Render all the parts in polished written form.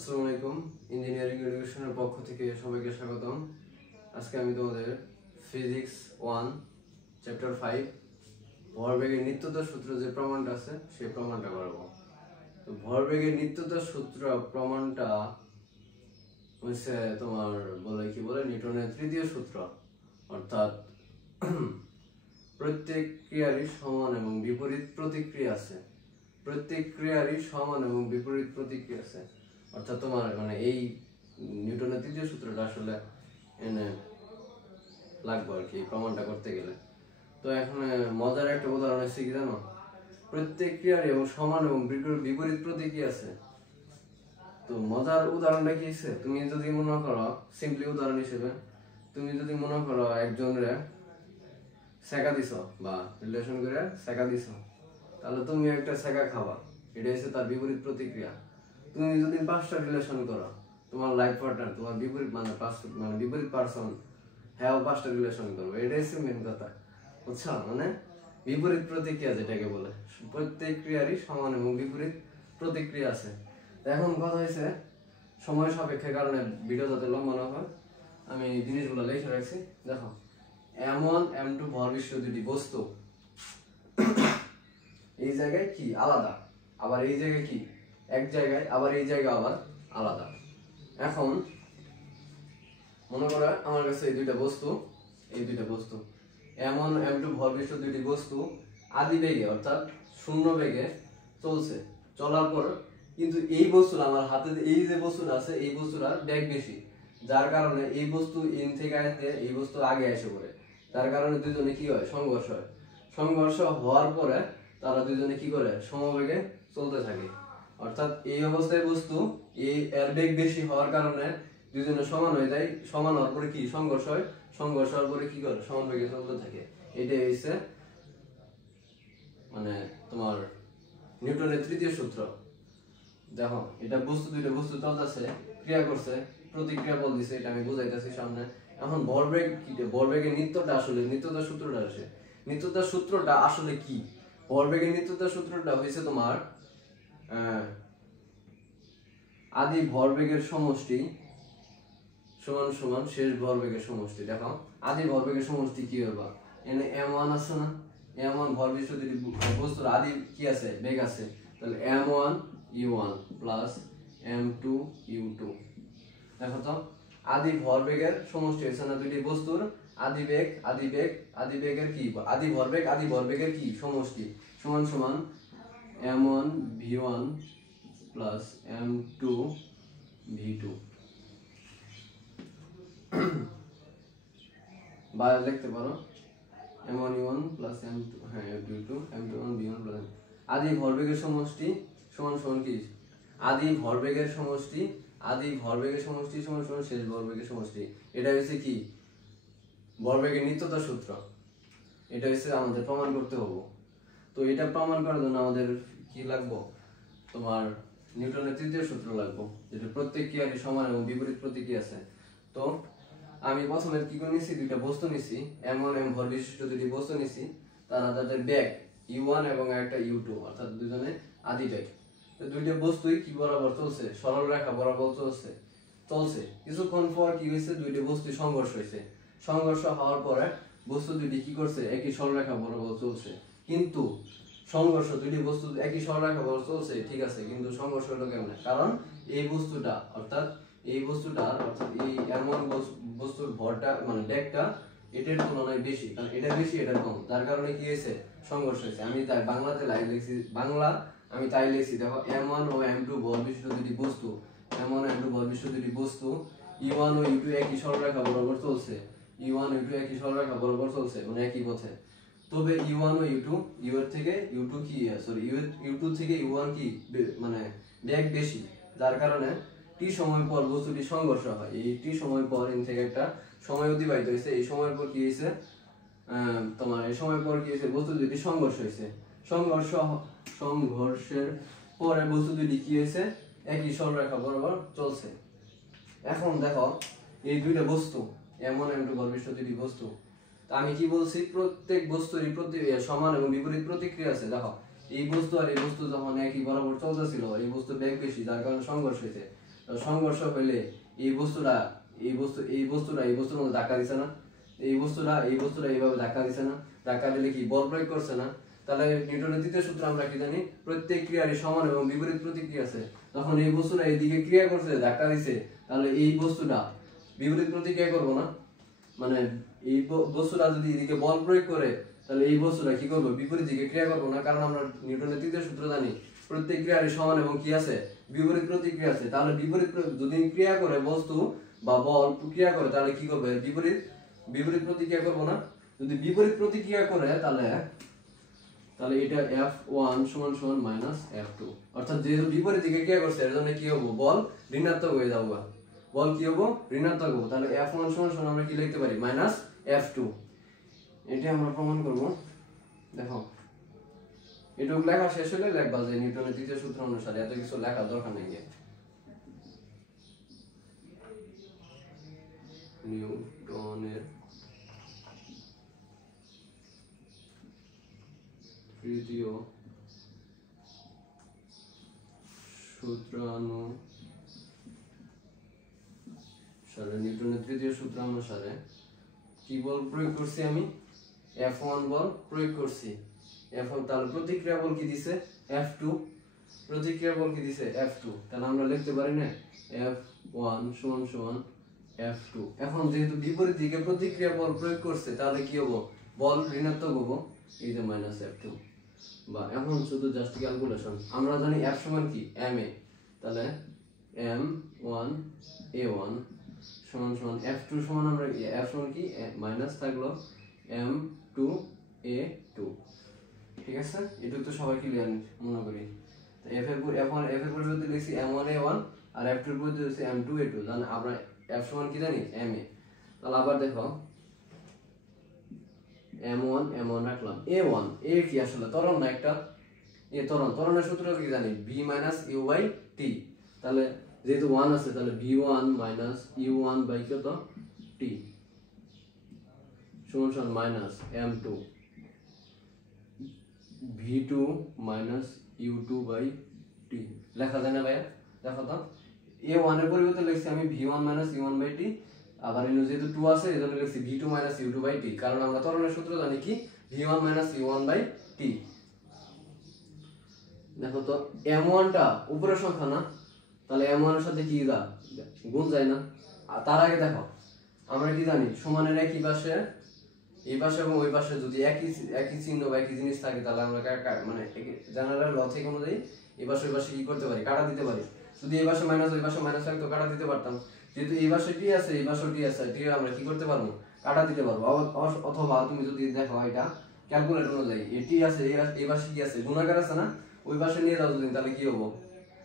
আসসালামু আলাইকুম। ইঞ্জিনিয়ারিং এডুকেশনের পক্ষ থেকে সবাইকে স্বাগতম। আজকে আমি তোমাদের ফিজিক্স 1 চ্যাপ্টার 5 ভরবেগের নিত্যতা সূত্র যে প্রমাণটা আছে সেই প্রমাণটা করাবো। তো ভরবেগের নিত্যতা সূত্র প্রমাণটা হচ্ছে তোমার বলে নিউটনের তৃতীয় সূত্র, অর্থাৎ প্রত্যেক ক্রিয়ারই সমান এবং বিপরীত প্রতিক্রিয়া আছে। প্রত্যেক ক্রিয়ারই সমান এবং বিপরীত প্রতিক্রিয়া আছে, অর্থাৎ তোমার এই নিউটনের তৃতীয় সূত্রটা আসলে এনে লাগবে আর কি প্রমাণটা করতে গেলে। তো এখন মজার একটা উদাহরণ আছে কি জানো? প্রত্যেক ক্রিয়ার এবং সমান এবং বিপরীত প্রতিক্রিয়া আছে। তো মজার উদাহরণটা কি আছে? তুমি যদি মনে করো, সিম্পলি উদাহরণ হিসেবে তুমি যদি মনে করো একজনের সেকা দিছ বা রিলেশন করে সেকা দিছ, তাহলে তুমি একটা সেকা খাবা, এটা হচ্ছে তার বিপরীত প্রতিক্রিয়া। তুমি যদি 5টা রিলেশন করো, তোমার লাইফ পার্টনার তোমার বিপরীত বিপরীত পার্সন, হ্যাঁ 5টা রিলেশন করবে, এটাই হচ্ছে মেন কথা, বুঝছো? বিপরীত প্রতিক্রিয়া যেটাকে বলে। প্রত্যেক ক্রিয়ারই সমান এবং বিপরীত প্রতিক্রিয়া আছে। এখন কথা হয়েছে সময় সাপেক্ষে কারণে ভিডিও যাতে লম্বা না হয় আমি জিনিসগুলো লিখে রাখছি। দেখো, M1 M2 ভর বিশিষ্ট দুটি বস্তু এই জায়গায় কি আলাদা, আবার এই জায়গায় কি এক জায়গায়, আবার এই জায়গা আবার আলাদা। এখন মনে করো আমার কাছে এই দুইটা বস্তু M1 M2 ভর বিশিষ্ট দুটি বস্তু আদি বেগে অর্থাৎ শূন্য বেগে চলছে। চলার পর কিন্তু এই বস্তুটা আমার হাতে, এই যে বস্তুটা আছে এই বস্তুটার বেগ বেশি, যার কারণে এই বস্তু ইন থেকে আসতে এই বস্তু আগে এসে পড়ে। তার কারণে দুজনে কি হয়, সংঘর্ষ হয়। সংঘর্ষ হওয়ার পরে তারা দুজনে কি করে, সমবেগে চলতে থাকে। অর্থাৎ এই অবস্থায় বস্তু এর বেগ বেশি হওয়ার কারণে দুজনে সমান হয়ে যায়। সমান হওয়ার পরে কি সংঘর্ষ হয়, সংঘর্ষ হওয়ার পরে কি করে, সমান বেগে চলতে থাকে। এটাই হচ্ছে তোমার নিউটনের তৃতীয় সূত্র। দেখো, এটা দুইটা বস্তু চলতেছে, ক্রিয়া করছে, প্রতিক্রিয়া বল দিছে, এটা আমি বুঝাইতেছি সামনে। এখন ভরবেগের নিত্যতা সূত্রটা আসে। নিত্যতা সূত্রটা আসলে কি? ভরবেগের নিত্যতা সূত্রটা হয়েছে তোমার আদি ভরবেগের সমষ্টি সমান সমান শেষ ভরবেগের সমষ্টি। দেখো, আদি ভরবেগের সমষ্টি কি হবে? এখানে M1 আছে না, M1 ভর বিশিষ্ট দুটি বস্তুর আদি কি আছে, বেগ আছে। তাহলে M1 U1 plus M2 U2। দেখো তো, আদি ভরবেগের সমষ্টি হচ্ছে না দুটি বস্তুর আদি বেগের কি, আদি ভরবেগের কি সমষ্টি, সমান সমান M1 V1 plus M2 V2। বা লিখতে পারো M1 U1 plus M2 V2 M2 V1 plus আদি ভরবেগের সমষ্টি সমান সমান কি, আদি ভরবেগের সমষ্টি সমান সমান শেষ ভরবেগের সমষ্টি। এটা হচ্ছে কি ভরবেগের নিত্যতা সূত্র। এটা হচ্ছে আমাদের প্রমাণ করতে হবে। তো এটা প্রমাণ করার জন্য আমাদের কি লাগবে, তোমার নিউটনের তৃতীয় সূত্র লাগবে, যেটা প্রত্যেক ক্রিয়ারই সমান এবং বিপরীত প্রতিক্রিয়া আছে। তো আমি প্রথমে কি করে নিছি, দুইটা বস্তু নিছি, M1 M ভর বিশিষ্ট দুটি বস্তু নিছি, তাদের বেগ U1 এবং একটা U2, অর্থাৎ দুজনে আদি বেগ। তো দুইটা বস্তুই কি বরাবর চলছে, সরল রেখা বরাবর চলছে। কিছুক্ষণ পর কি হয়েছে, দুইটা বস্তু সংঘর্ষ হয়েছে। সংঘর্ষ হওয়ার পরে বস্তু দুটি কি করছে, একই সরলরেখা বরাবর চলছে। কিন্তু দুইটি বস্তু একই সরলরেখা বরাবর চলছে, ঠিক আছে, কিন্তু সংঘর্ষ হলো কেমন? কারণ এই বস্তুটা অর্থাৎ এই M1 বস্তুর ভরটা বেগটা এটার তুলনায় বেশি, কারণ এটা বেশি এটা কম, যার কারণে কি হয়েছে, সংঘর্ষ হয়েছে। আমি তাই বাংলাতে তাই লিখছি। দেখো, M1 ও M2 ভর বিশিষ্ট দুটি বস্তু, M1 M2 ভর বিশিষ্ট দুটি বস্তু U1 ও U2 একই সরলরেখা বরাবর চলছে। U1 ও U2 একই সরলরেখা বরাবর চলছে, একই পথে। তবে U1 ও U2 U2 থেকে U1 কি বেগ বেশি, যার কারণে টি সময় পর বস্তুটি সংঘর্ষ হয়। এই টি সময় পর থেকে একটা সময় অতিবাহিত হয়েছে। এই সময়ের পর কি হয়েছে, বস্তু দুটি সংঘর্ষ হয়েছে। সংঘর্ষের পরে বস্তু দুটি কি হয়েছে, একই সরলরেখা বরাবর চলছে। এখন দেখো, এই দুইটা বস্তু M1 M2 ভর বিশিষ্ট দুটি বস্তু, আমি কি বলছি, প্রত্যেক বস্তুরই সমান এবং বিপরীত প্রতিক্রিয়া আছে। দেখো, এই বস্তু আর এই বস্তু যখন একই বরাবর চলতেছিল, এই বস্তু বেগ বেশি, যার কারণে সংঘর্ষ হয়েছে। সংঘর্ষ হইলে এই বস্তুটা এই বস্তুর মধ্যে ধাক্কা দিছে না, এই বস্তুটা এইভাবে ধাক্কা দিছে না, ধাক্কা দিলে কি বল প্রয়োগ করছে না। তাহলে নিউটনের তৃতীয় সূত্র আমরা কি জানি, প্রত্যেক ক্রিয়ারই সমান এবং বিপরীত প্রতিক্রিয়া আছে। তখন এই বস্তুটা এইদিকে ক্রিয়া করছে, ধাক্কা দিছে, তাহলে এই বস্তুটা বিপরীত প্রতিক্রিয়া করবো না, মানে এই বস্তুটা যদি এদিকে বল প্রয়োগ করে তাহলে এই বস্তুটা কি করবো, বিপরীত দিকে ক্রিয়া করবো না, কারণ আমরা নিউটনের তৃতীয় সূত্র জানি প্রত্যেক ক্রিয়ারই সমান এবং কি আছে, বিপরীত প্রতিক্রিয়া আছে। তাহলে বিপরীত যদি ক্রিয়া করে বস্তু বা বল ক্রিয়া করে তাহলে কি করবে, বিপরীত প্রতিক্রিয়া করবো না। যদি বিপরীত প্রতিক্রিয়া করে তাহলে এটা F1 সমান সমান মাইনাস F2, অর্থাৎ যেহেতু বিপরীত দিকে ক্রিয়া করছে এর জন্য কি হবো, বল ঋণাত্মক হয়ে যাবো, বল কি হবো, ঋণাত্মক হবো। তাহলে F1 সমান সমান আমরা কি লিখতে পারি, মাইনাস F2। এটা আমরা প্রমাণ করব। দেখো এটুকু লেখা শেষ হলে লিখবা যে নিউটনের তৃতীয় সূত্র অনুসারে, এত কিছু লেখার দরকার নেই। নিউটনের তৃতীয় সূত্র অনুসারে কি বল প্রয়োগ করছি, আমি F1 বল প্রয়োগ করছি। F1 তাহলে প্রতিক্রিয়া বল কি দিছে, F2, প্রতিক্রিয়া বল কি দিছে, F2। তাহলে আমরা লিখতে পারি না F1 সমান সমান F2। এখন যেহেতু বিপরীত দিকে প্রতিক্রিয়া বল প্রয়োগ করছে তাহলে কি হবো, বল ঋণাত্মক হবো, এই যে মাইনাস F2। বা এখন শুধু জাস্ট ক্যালকুলেশন, আমরা জানি F সমান কি, ma, তাহলে M1 A1 সমান সমান F2 সমান আমরা F সমান কি মাইনাস থাকলো M2 A2। ঠিক আছে, এটুকু তো সবাই ক্লিয়ার মনে করি। F এর পরিবর্তে লিখছি M1 A1 আর F2 এর পরিবর্তে লিখছি M2 A2, জান আমরা F সমান কি জানি, ma। তাহলে আবার দেখো M1 রাখলাম, A1 A কি আসলে ত্বরণ না একটা, ত্বরণের সূত্র কি জানি, B - U/T। তাহলে যেহেতু 1 আছে তাহলে V1 - U1 বাই কত, T সমান সমান মাইনাস M2 V2 - U2/T লেখা যায় না ভাইয়া? দেখো তো A1 এর পরিবর্তে লিখছি আমি V1 - U1/T, আবার এখানে যেহেতু 2 আছে এজন্য লিখছি V2 - U2/T, কারণ আমরা ত্বরণের সূত্র জানি কি V1 - U1/T। দেখো তো M1 টা উপরের সংখ্যা না, তাহলে M1 এর সাথে কি গুণ যায় না। আর তার আগে দেখো আমরা কি জানি, সমানের একই পাশে এই পাশে এবং ওই পাশে যদি একই চিহ্ন বা একই জিনিস থাকে তাহলে আমরা মানে জেনারেল লজিক অনুযায়ী এই পাশে ওই পাশে কি করতে পারি, কাটা দিতে পারি। যদি এই পাশে মাইনাস ওই পাশে মাইনাস থাকতো কাটা দিতে পারতাম, যেহেতু এই পাশে টি আছে এই পাশে টি আছে, টি আমরা কি করতে পারবো, কাটা দিতে পারবো। অথবা তুমি যদি দেখো এটা ক্যালকুলেটর অনুযায়ী এটি আছে এই পাশে কি আছে, গুণাকার আছে না, ওই পাশে নিয়ে যাও যদি তাহলে কি হবো,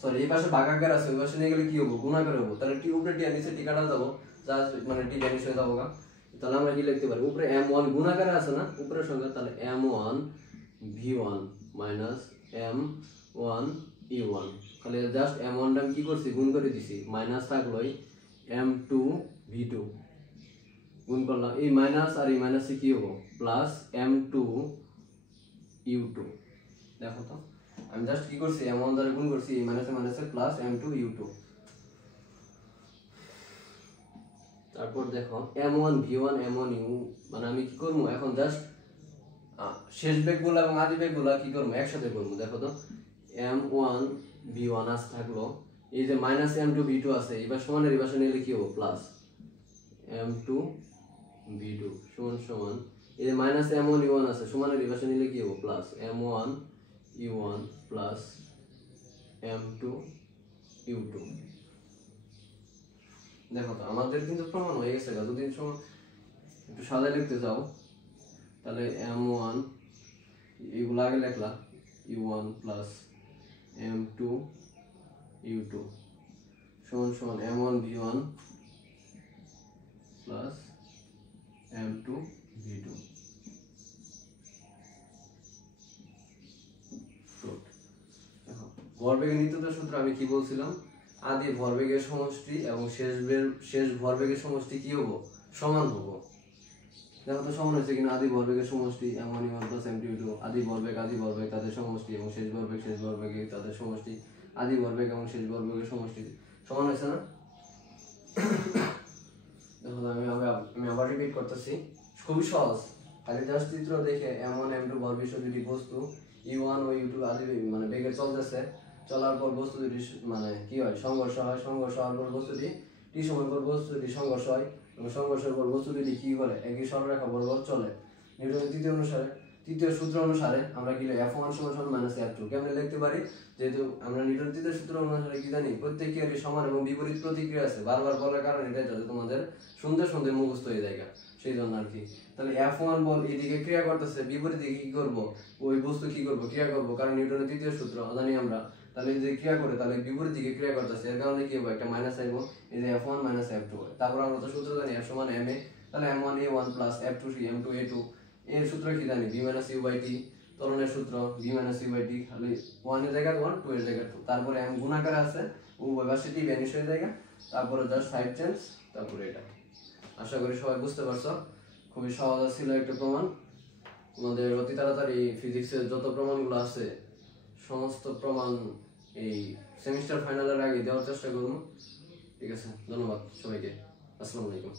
সরি এই পাশে ভাগাকার আছে ওই পাশে নিয়ে গেলে কি হবো, গুণাকার হবো। তাহলে টি উপরে টি আর নিচে টি কাটা যাবো, যা মানে টি ক্যান্সেল হয়ে যাবো গা। তাহলে আমরা কি লিখতে পারি, উপরে M1 গুণাকারে আছে না উপরের সংখ্যা, তাহলে M1 V1 M1 E1, তাহলে জাস্ট M1 টা কি করছি, গুণ করে দিছি, মাইনাস থাকলো M2 V2 গুণ করলাম, এই মাইনাস আর এই মাইনাসে কি হবো, প্লাস M2 U2। দেখো তো আমি জাস্ট কি করছি, M1 দ্বারা গুণ করছি, এই মাইনাসে মাইনাসে প্লাস M2 U2। তারপর দেখো M1 V1 M1 U, মানে আমি কি করবো এখন, জাস্ট শেষ বেগগুলো এবং আদি বেগগুলো কি করবো, একসাথে করবো। দেখো তো M1 V1 আস থাকলো, এই যে মাইনাস M2 V2 আছে, এবার সমানের এই পাশে নিলে কি হবো, প্লাস M2 V2 সমান সমান, এই যে মাইনাস M1 U1 আছে, সমানের এই পাশে নিলে কি হবো, plus M1 U1 plus M2 U2। দেখো তো আমাদের কিন্তু প্রমাণ হয়ে গেছে। যদি একটু সাজায় লিখতে চাও তাহলে M1 এগুলো আগে লিখলা, U1 প্লাস M2 U2 সমান সমান M1 V1 plus M2 V2। ভরবেগের নিত্যতার সূত্র আমি কি বলছিলাম, আদি ভরবেগের সমষ্টি এবং শেষ ভরবেগের সমষ্টি কি হবো, সমান হবো। দেখো তো সমান হয়েছে কিনা, আদি ভরবেগের সমষ্টি M1 U1 plus M2 U2, আদি ভরবেগ তাদের সমষ্টি এবং শেষ ভরবেগ তাদের সমষ্টি, আদি ভরবেগ এবং শেষ ভরবেগের সমষ্টি। সমান হয়েছে না? দেখো আমি আবার রিপিট করতেছি, খুবই সহজ। খালি জাস্ট চিত্র দেখে M1 M2 ভরবিশিষ্ট দুটি বস্তু U1 ও U2 আদি মানে বেগে চলতেছে, চলার পর বস্তু দুটি মানে কি হয়, সংঘর্ষ হয়, সংঘর্ষ হওয়ার পর বস্তুটি t সময় পর বস্তুটি সংঘর্ষ হয় এবং সংঘর্ষের পর বস্তু দুটি কি করে, একই সরলরেখা বরাবর চলে। নিউটনের তৃতীয় সূত্র অনুসারে আমরা কি F1 সমান F2 কেমনে লিখতে পারি? যেহেতু আমরা নিউটনের তৃতীয় সূত্র অনুসারে কি জানি, প্রত্যেকেরই সমান এবং বিপরীত প্রতিক্রিয়া আছে, বারবার বলার কারণে এটাই, যাতে তোমাদের শুনতে শুনতে মুখস্থ হয়ে যায়, সেই জন্য আর কি। তাহলে F1 বল এইদিকে ক্রিয়া করতেছে, বিপরীত দিকে কি করব, ওই বস্তু কি করব, ক্রিয়া করব, কারণ নিউটনের তৃতীয় সূত্র জানি আমরা। তাহলে যদি ক্রিয়া করে তাহলে বিপরীত দিকে ক্রিয়া করতেছে, এর কারণে কি হবে, একটা মাইনাস আইব, এই যে F1 F2। তারপর আমরা তো সূত্র জানি F সমান ma, তাহলে M1A1 প্লাস F2C M2A2, এর সূত্র কি জানি, b - u/t, ত্বরণের সূত্র b - u/t, খালি 1 এর জায়গায় 1, 2 এর জায়গায় 2, তারপরে m গুণাকারে আছে, উভয় পাশে t ভ্যানিশ হয়ে যায়, তারপরে জাস্ট সাইড চেঞ্জ, তারপরে এটা। আশা করি সবাই বুঝতে পারছো, খুবই সহজ ছিল একটা প্রমাণ। তোমাদের অতি তাড়াতাড়ি ফিজিক্সের যত প্রমাণগুলো আছে সমস্ত প্রমাণ এই সেমিস্টার ফাইনালের আগে দেওয়ার চেষ্টা করবো। ঠিক আছে, ধন্যবাদ সবাইকে, আসসালামু আলাইকুম।